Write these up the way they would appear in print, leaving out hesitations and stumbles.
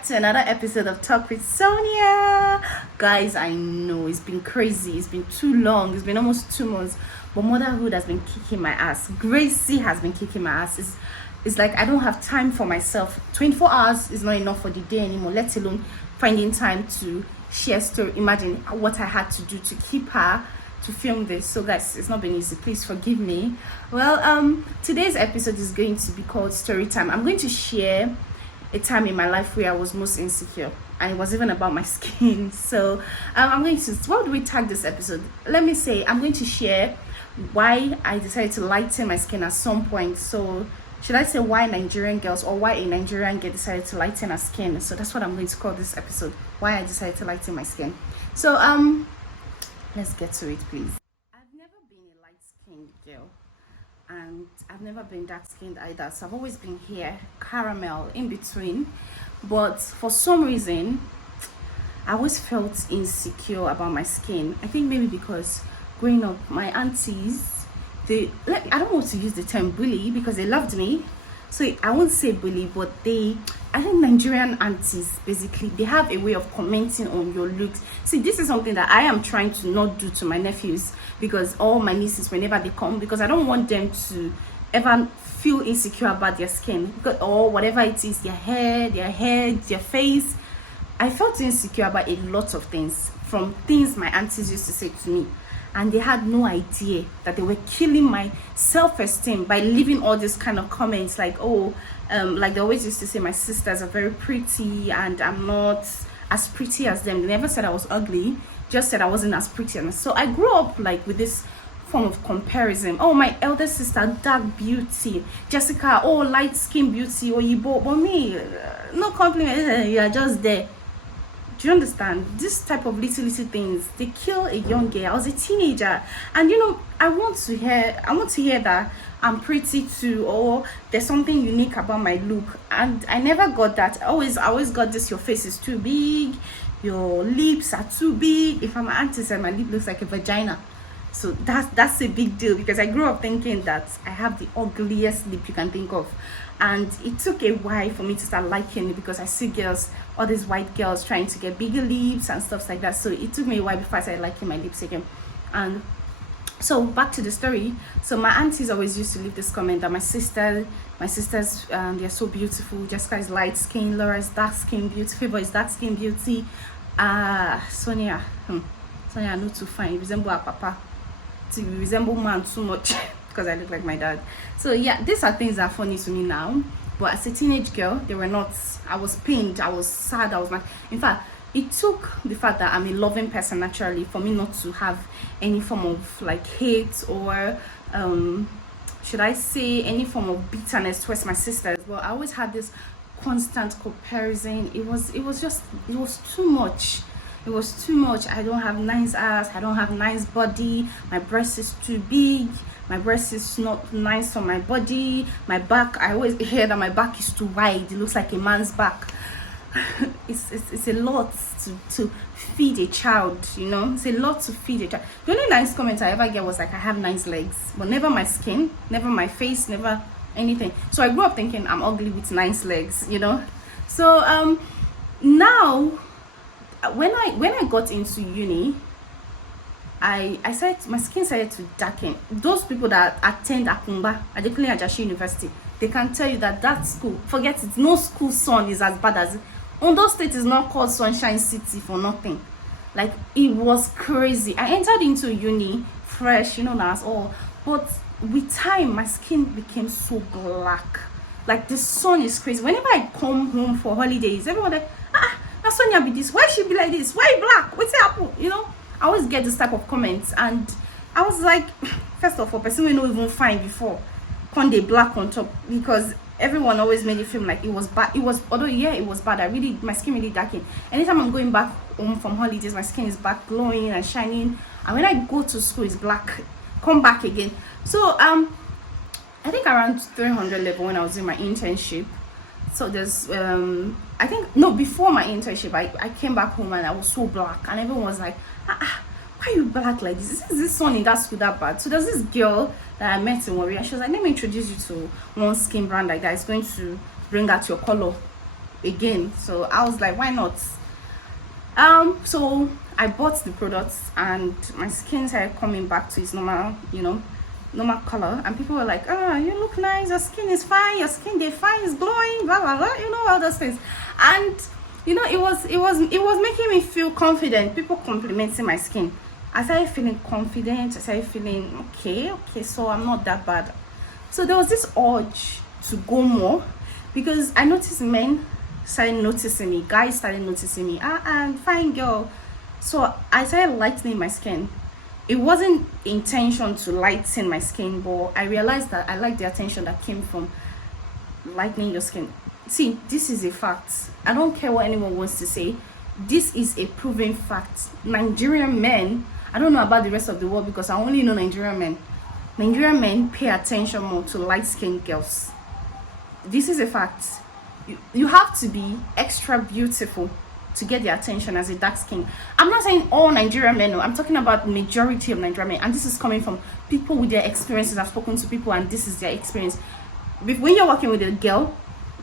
back to another episode of Talk with Sonia. Guys, I know it's been crazy. It's been too long. It's been almost 2 months. But motherhood has been kicking my ass. Gracie has been kicking my ass. It's like I don't have time for myself. 24 hours is not enough for the day anymore, let alone finding time to share story. Imagine what I had to do to keep her to film this. So guys, it's not been easy. Please forgive me. Well, today's episode is going to be called Story Time. I'm going to share a time in my life where I was most insecure, and it was even about my skin. So I'm going to, what do we tag this episode? Let me say I'm going to share why I decided to lighten my skin at some point. So should I say why Nigerian girls, or why a Nigerian girl decided to lighten her skin? So that's what I'm going to call this episode, why I decided to lighten my skin. So let's get to it, please. I've never been a light-skinned girl, and I've never been dark-skinned either. So I've always been here, caramel, in between. But for some reason, I always felt insecure about my skin. I think maybe because growing up, my aunties, I don't want to use the term bully because they loved me. So I won't say bully, but I think Nigerian aunties, basically, they have a way of commenting on your looks. See, this is something that I am trying to not do to my nephews, because all my nieces, whenever they come, because I don't want them to ever feel insecure about their skin, or whatever it is, their hair, their head, their face. I felt insecure about a lot of things, from things my aunties used to say to me, and they had no idea that they were killing my self-esteem by leaving all these kind of comments like, oh, like they always used to say my sisters are very pretty and I'm not as pretty as them. They never said I was ugly, just said I wasn't as pretty. And so I grew up like with this form of comparison. Oh, my elder sister, dark beauty. Jessica, oh, light skin beauty. Or you bought, but me, no compliment. You are just there. Do you understand? This type of little things, they kill a young girl. I was a teenager, and I want to hear that I'm pretty too, or there's something unique about my look. And I never got that. I always got this: your face is too big, your lips are too big. If I'm an auntie, said my lip looks like a vagina. So that's a big deal, because I grew up thinking that I have the ugliest lip you can think of. And it took a while for me to start liking it, because I see girls, all these white girls, trying to get bigger lips and stuff like that. So it took me a while before I started liking my lips again. And so back to the story. So my aunties always used to leave this comment that my sisters, they're so beautiful. Jessica is light skin, Laura is dark skin beauty, Favor is dark skin beauty. Sonia, Sonia, not too fine. You resemble her papa. You resemble man too much. Because I look like my dad. So yeah, these are things that are funny to me now, but as a teenage girl, they were not. I was pained, I was sad, I was mad. In fact, it took the fact that I'm a loving person naturally for me not to have any form of like hate, or should I say any form of bitterness towards my sisters. Well, I always had this constant comparison. It was too much. It was too much. I don't have nice ass, I don't have nice body, my breast is too big, my breast is not nice for my body, my back, I always hear that my back is too wide, it looks like a man's back. It's a lot to feed a child, it's a lot to feed a child. The only nice comment I ever get was like, I have nice legs, but never my skin, never my face, never anything. So I grew up thinking I'm ugly with nice legs, So now when I got into uni, I started, my skin started to darken. Those people that attend Akumba, Adekunle Ajashi University, they can tell you that school, forget it, no school sun is as bad as it. Ondo State is not called Sunshine City for nothing. Like, it was crazy. I entered into uni fresh, that's all. But with time, my skin became so black. Like, the sun is crazy. Whenever I come home for holidays, everyone like, now Sonia be this, why she be like this, why black, what's happening? I always get this type of comments, and I was like, first of all, person we know even fine before con they black on top, because everyone always made it feel like it was bad. Although yeah, it was bad. My skin really darkened. Anytime I'm going back home from holidays, my skin is back glowing and shining, and when I go to school, it's black, come back again. So I think around 300 level when I was in my internship. So there's I think no, before my internship, I came back home and I was so black, and everyone was like, why are you black like this? Is this sun in that school that bad? So there's this girl that I met in Warrior. She was like, let me introduce you to one skin brand like that. It's going to bring out your color. again. So I was like, why not? So I bought the products and my skin started coming back to its normal, normal color. And people were like, oh, you look nice, your skin is fine, your skin they fine, is glowing, blah blah blah, all those things. And it was making me feel confident. People complimenting my skin. I started feeling confident. I started feeling okay, so I'm not that bad. So there was this urge to go more, because I noticed men started noticing me, guys started noticing me. Fine girl. So I started lightening my skin. It wasn't intention to lighten my skin, but I realized that I like the attention that came from lightening your skin. See, this is a fact. I don't care what anyone wants to say. This is a proven fact. Nigerian men, I don't know about the rest of the world because I only know Nigerian men. Nigerian men pay attention more to light-skinned girls. This is a fact. You have to be extra beautiful to get the attention as a dark skin. I'm not saying all Nigerian men, no. I'm talking about majority of Nigerian men, and this is coming from people with their experiences. I've spoken to people and this is their experience. When you're working with a girl,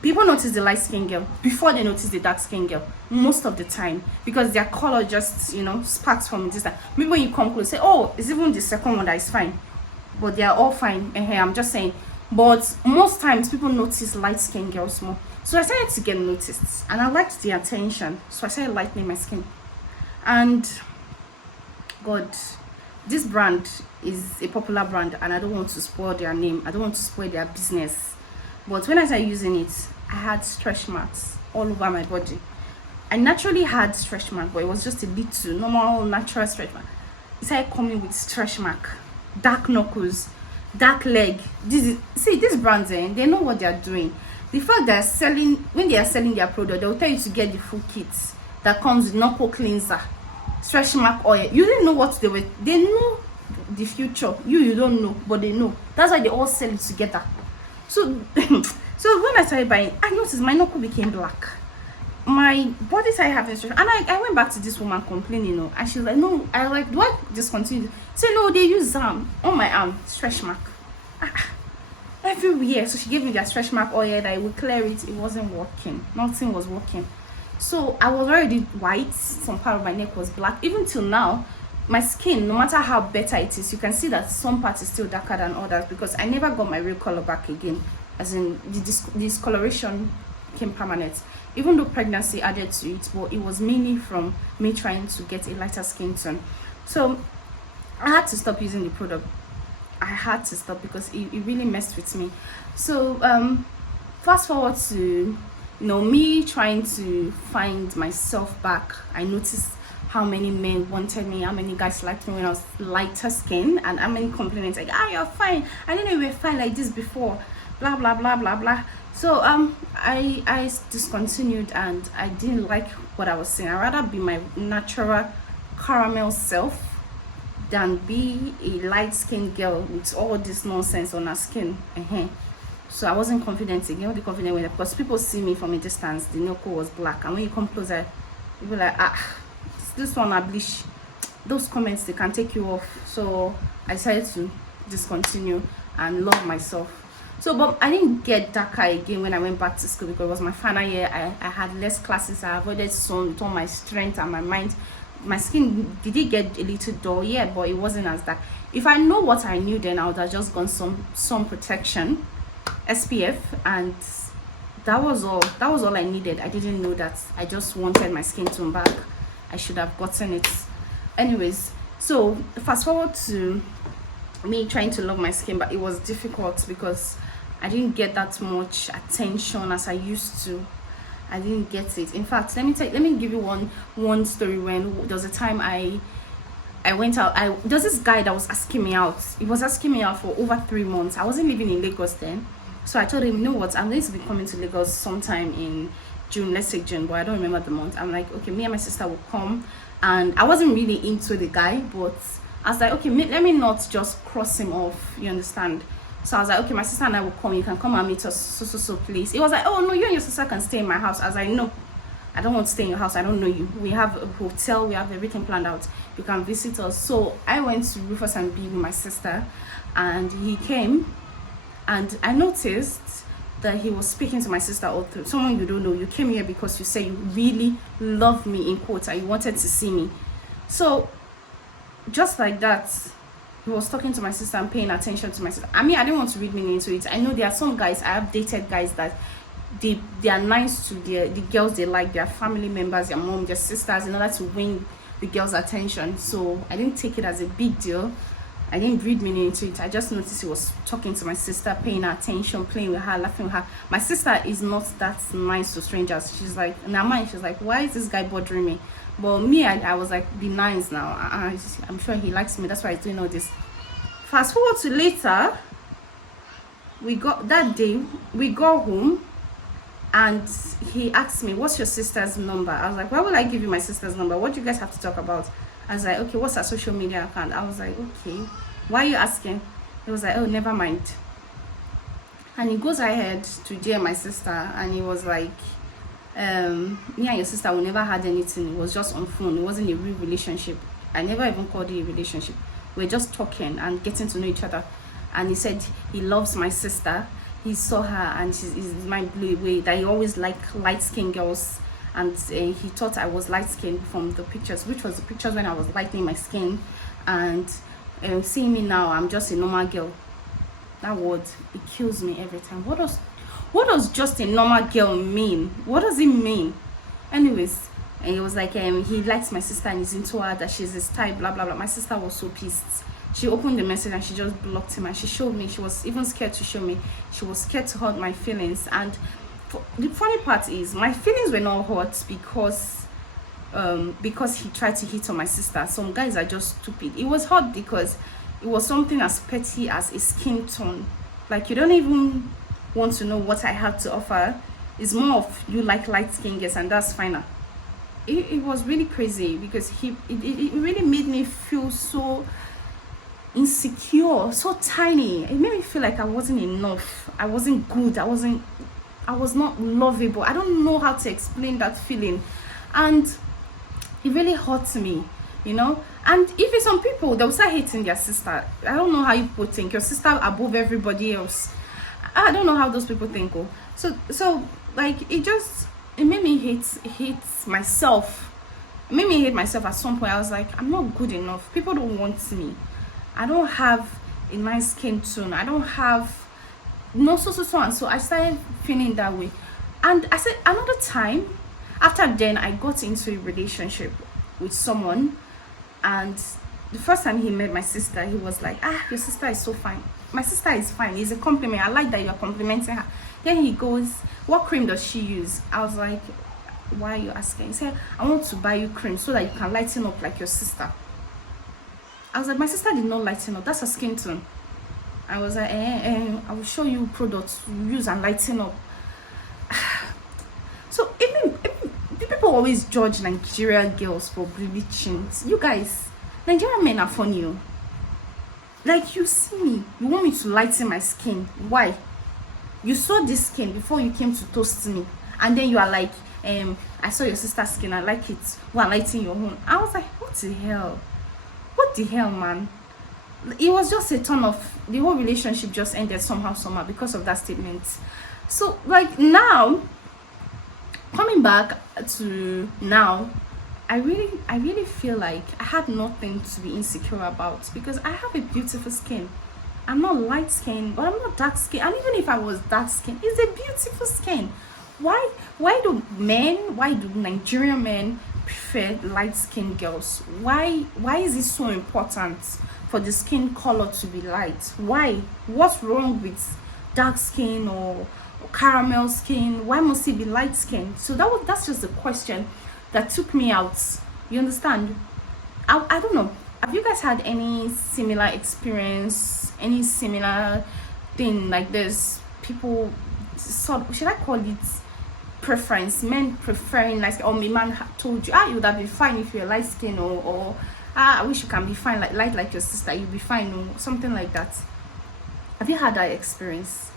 people notice the light skin girl before they notice the dark skin girl most of the time, because their color just sparks from this. Maybe when you come close, say, oh, it's even the second one that is fine, but they are all fine. I'm just saying, but most times people notice light skin girls more. So I started to get noticed and I liked the attention, so I started lightening my skin. And God, this brand is a popular brand and I don't want to spoil their name, I don't want to spoil their business. But when I started using it, I had stretch marks all over my body. I naturally had stretch mark, but it was just a little normal natural stretch mark. It started coming with stretch mark, dark knuckles, dark leg. These brands, they know what they are doing. The fact they're selling, when they are selling their product, they'll tell you to get the full kit that comes with knuckle cleanser, stretch mark oil. You didn't know what they were. They know the future. You don't know, but they know. That's why they all sell it together. So so when I started buying, I noticed my knuckle became black. My body started having stretch, and I went back to this woman complaining, and she's like, no. I like, do I discontinue? So no, they use on my arm stretch mark everywhere. So she gave me that stretch mark oil that I would clear it. It wasn't working. Nothing was working. So I was already white. Some part of my neck was black. Even till now, my skin, no matter how better it is, you can see that some parts is still darker than others, because I never got my real color back again. As in, the discoloration became permanent. Even though pregnancy added to it, but it was mainly from me trying to get a lighter skin tone. So I had to stop using the product. I had to stop because it really messed with me. So fast forward to me trying to find myself back. I noticed how many men wanted me, how many guys liked me when I was lighter skin, and how many compliments like, you're fine, I didn't know you were fine like this before, blah blah blah blah blah. So I discontinued, and I didn't like what I was saying. I'd rather be my natural caramel self than be a light-skinned girl with all this nonsense on her skin. So I wasn't confident again. The confident way, because people see me from a distance, the knuckle was black, and when you come closer, you be like, this one a bleach. Those comments, they can take you off. So I decided to discontinue and love myself. So, but I didn't get darker again when I went back to school, because it was my final year. I had less classes. I avoided sun with all my strength and my mind. My skin, did it get a little dull? Yeah, but it wasn't as dark. If I know what I knew, then I would have just gone some protection, SPF, and that was all I needed. I didn't know that. I just wanted my skin tone back. I should have gotten it. Anyways, so fast forward to me trying to love my skin, but it was difficult because I didn't get that much attention as I used to. I didn't get it. In fact, let me give you one story. When there was a time I went out, there's this guy that was asking me out. He was asking me out for over 3 months. I wasn't living in Lagos then, so I told him, you know what, I'm going to be coming to Lagos sometime in June, let's say June, but I don't remember the month. I'm like, okay, me and my sister will come. And I wasn't really into the guy, but I was like, okay, let me not just cross him off, you understand? So I was like, okay, my sister and I will come. You can come and meet us, so please. It was like, oh no, you and your sister can stay in my house. I was like, no, I don't want to stay in your house. I don't know you. We have a hotel. We have everything planned out. You can visit us. So I went to Rufus and B with my sister, and he came, and I noticed that he was speaking to my sister all through. Someone you don't know, you came here because you said you really love me, in quotes, and you wanted to see me. So just like that, he was talking to my sister and paying attention to my sister. I mean, I didn't want to read meaning into it. I know there are some guys, I have dated guys that they are nice to the girls they like, their family members, their mom, their sisters, in order to win the girl's attention. So I didn't take it as a big deal. I didn't read meaning into it. I just noticed he was talking to my sister, paying her attention, playing with her, laughing with her. My sister is not that nice to strangers. She's like, in her mind, she's like, why is this guy bothering me? But me, I was like, be nice now. I'm sure he likes me. That's why he's doing all this. Fast forward to later, we got home, and he asked me, what's your sister's number? I was like, why would I give you my sister's number? What do you guys have to talk about? I was like, okay, what's her social media account? I was like, okay, why are you asking? He was like, oh, never mind. And he goes ahead to DM my sister, and he was like, me and your sister, we never had anything. It was just on phone. It wasn't a real relationship. I never even called it a relationship. We were just talking and getting to know each other. And he said he loves my sister. He saw her, and his mind blew away that he always liked light-skinned girls. And he thought I was light-skinned from the pictures, which was the pictures when I was lightening my skin. And seeing me now, I'm just a normal girl. That word, it kills me every time. What does just a normal girl mean? What does it mean? Anyways, and he was like, he likes my sister and he's into her, that she's his type, blah blah blah. My sister was so pissed. She opened the message and she just blocked him, and she showed me. She was even scared to show me. She was scared to hurt my feelings. And the funny part is, my feelings were not hurt because he tried to hit on my sister. Some guys are just stupid. It was hurt because it was something as petty as a skin tone. Like, you don't even want to know what I have to offer. It's more of, you like light skin girls, and that's fine. It was really crazy because it really made me feel so insecure, so tiny. It made me feel like I wasn't enough. I wasn't good. I was not lovable. I don't know how to explain that feeling, and it really hurt me, you know. And if some people, they'll start hating their sister. I don't know how you people think your sister above everybody else. I don't know how those people think. Oh, so like, it made me hate myself. It made me hate myself at some point. I was like, I'm not good enough. People don't want me. I don't have a nice skin tone. I don't have so and so. I started feeling that way. And I said, another time, after then, I got into a relationship with someone, and the first time he met my sister, he was like, your sister is so fine. My sister is fine. It's a compliment. I like that you're complimenting her. Then he goes, what cream does she use? I was like, why are you asking? He said, I want to buy you cream so that you can lighten up like your sister. I was like, my sister did not lighten up. That's her skin tone. I was like, I will show you products to use and lighten up. So even people always judge Nigerian girls for bleaching. You guys, Nigerian men are funny. Oh. Like, you see me, you want me to lighten my skin. Why? You saw this skin before you came to toast me, and then you are like, I saw your sister's skin, I like it. Well, lighten your own. I was like, what the hell? What the hell, man? It was just a turn off. The whole relationship just ended somehow because of that statement. So, like, now, coming back to now, I really feel like I had nothing to be insecure about, because I have a beautiful skin. I'm not light skin, but I'm not dark skin. And even if I was dark skin, it's a beautiful skin. Why do Nigerian men prefer light skinned girls? Why is it so important for the skin color to be light? Why? What's wrong with dark skin or caramel skin? Why must it be light skin? So that's just a question that took me out. You understand? I don't know. Have you guys had any similar experience, any similar thing like this? People, should I call it preference? Men preferring light skin, or my man told you, you would have been fine if you're light skin, or I wish you can be fine like your sister, you'll be fine, or something like that. Have you had that experience?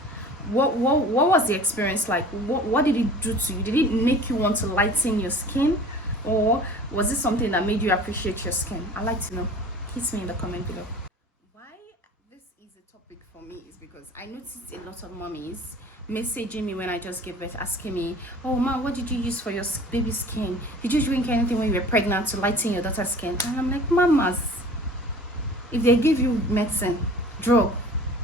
What was the experience like? What did it do to you? Did it make you want to lighten your skin, or was it something that made you appreciate your skin? I'd like to know. Hit me in the comment below. Why this is a topic for me is because I noticed a lot of mommies, messaging me when I just gave birth, asking me, oh ma, what did you use for your baby skin? Did you drink anything when you were pregnant to lighten your daughter's skin? And I'm like, mamas, if they give you medicine, drug,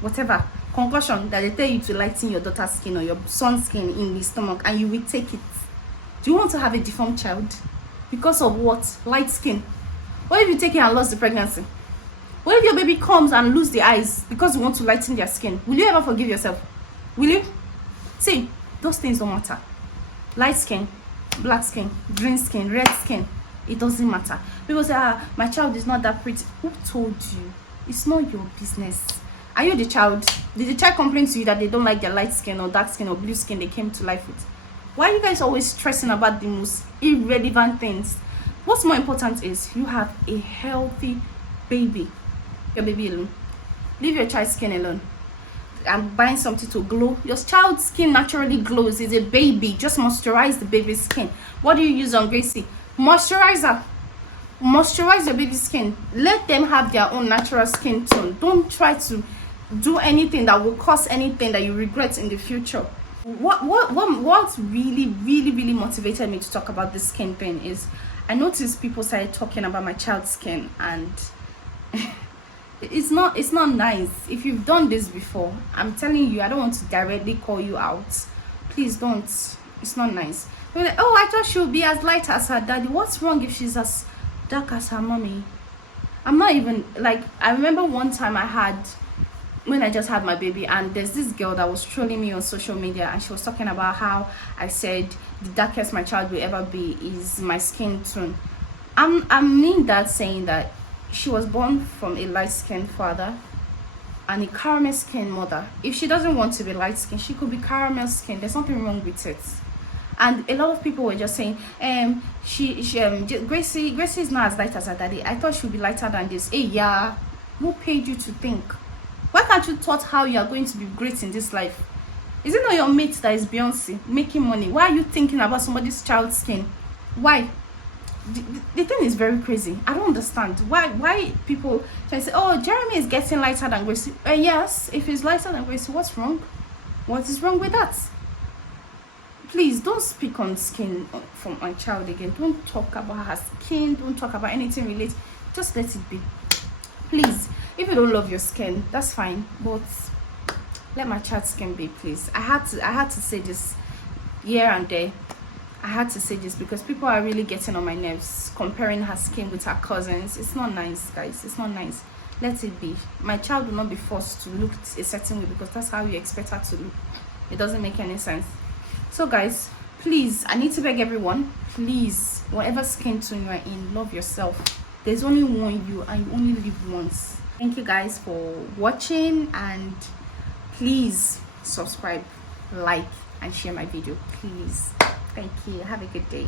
whatever, concussion that they tell you to lighten your daughter's skin or your son's skin in the stomach, and you will take it, do you want to have a deformed child? Because of what? Light skin. What if you take it and lost the pregnancy? What if your baby comes and lose the eyes because you want to lighten their skin? Will you ever forgive yourself? Will you? See, those things don't matter. Light skin, black skin, green skin, red skin, it doesn't matter. People say, my child is not that pretty. Who told you? It's not your business. Are you the child? Did the child complain to you that they don't like their light skin or dark skin or blue skin they came to life with? Why are you guys always stressing about the most irrelevant things? What's more important is you have a healthy baby. Your baby alone. Leave your child's skin alone. I'm buying something to glow. Your child's skin naturally glows. It's a baby. Just moisturize the baby's skin. What do you use on Gracie? Moisturizer. Moisturize your baby's skin. Let them have their own natural skin tone. Don't try to do anything that will cause anything that you regret in the future. What really motivated me to talk about this skin thing is I noticed people started talking about my child's skin, and it's not nice. If you've done this before, I'm telling you, I don't want to directly call you out. Please don't. It's not nice. You're like, oh, I thought she would be as light as her daddy. What's wrong if she's as dark as her mommy? I'm not even like, I remember one time when I just had my baby, and there's this girl that was trolling me on social media, and she was talking about how I said the darkest my child will ever be is my skin tone. I mean that saying that she was born from a light-skinned father and a caramel skin mother. If she doesn't want to be light skin, she could be caramel skin. There's nothing wrong with it. And a lot of people were just saying, Gracie is not as light as her daddy. I thought she would be lighter than this. Hey, yeah, who paid you to think? Why can't you thought how you are going to be great in this life? Is it not your mate that is Beyonce making money? Why are you thinking about somebody's child's skin? Why? The thing is very crazy. I don't understand why people try to say, oh, Jeremy is getting lighter than Gracie. Yes, if he's lighter than Gracie, what's wrong? What is wrong with that? Please don't speak on skin from my child again. Don't talk about her skin. Don't talk about anything related. Just let it be. Please, if you don't love your skin, that's fine, but let my child's skin be, please. I had to say this here and there. I had to say this because people are really getting on my nerves, comparing her skin with her cousins. It's not nice, guys. It's not nice. Let it be. My child will not be forced to look a certain way because that's how you expect her to look. It doesn't make any sense. So guys, please, I need to beg everyone, please, whatever skin tone you are in, love yourself. There's only one you, and you only live once. Thank you guys for watching, and please subscribe, like, and share my video, please. Thank you. Have a good day.